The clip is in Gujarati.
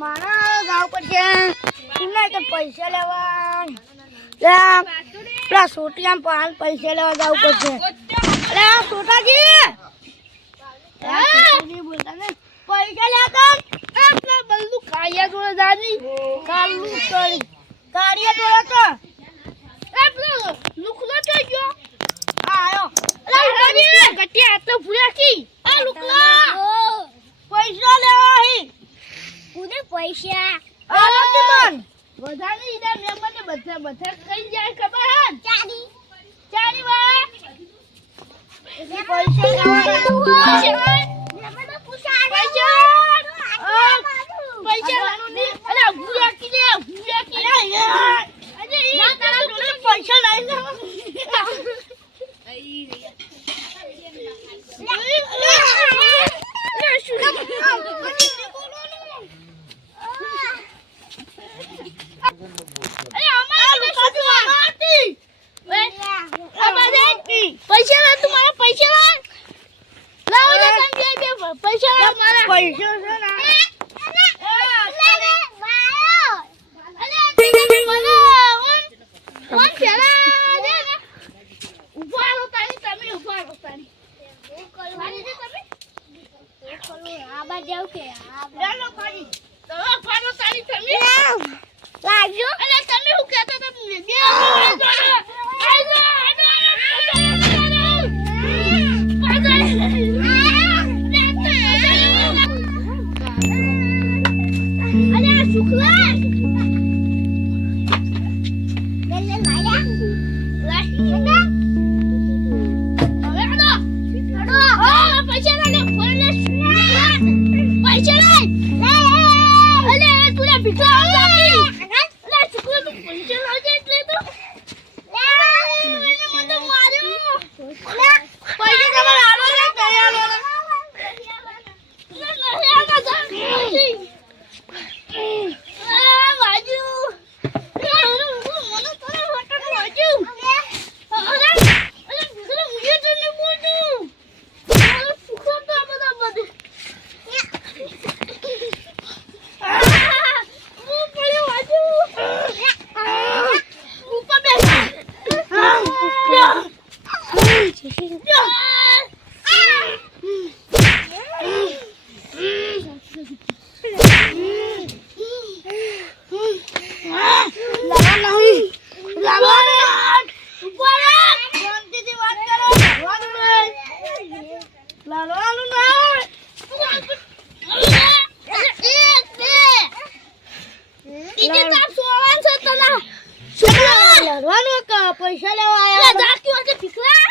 મારા ગાવ પડશે એમને તો પૈસા લેવા પેલા સોટિયા પાન પૈસા લેવા જવું પડશે. અરે સોટાજી બોલતા ને પૈસા લેતા આપણા બલ્લુ કાળિયા જોડે જાની કાળું કરી કાળિયા જોડે તો પેલો લુકલો થઈ ગયો. આયો અરે ગટિયા આટલો ભૂયા કી આ લુકલો પૈસા લેવા હી ઉને પૈસા આલો કે મન વધારે ઈડા મેમને બધા કઈ જાય ખબર હે ચારી વા પૈસા લેવા મેમને પૂછા પૈસા લાનું ની અરે ભૂયા કી લે ભૂયા કી અરે ઈ તારા જોડે પૈસા લઈ લે પૈસા લા તું મારા પૈસા લા લાવો ને તમે બે પૈસા લા મારા પૈસા છે ના પૈસા લેવા આયા જાકી વાતે ભીખલા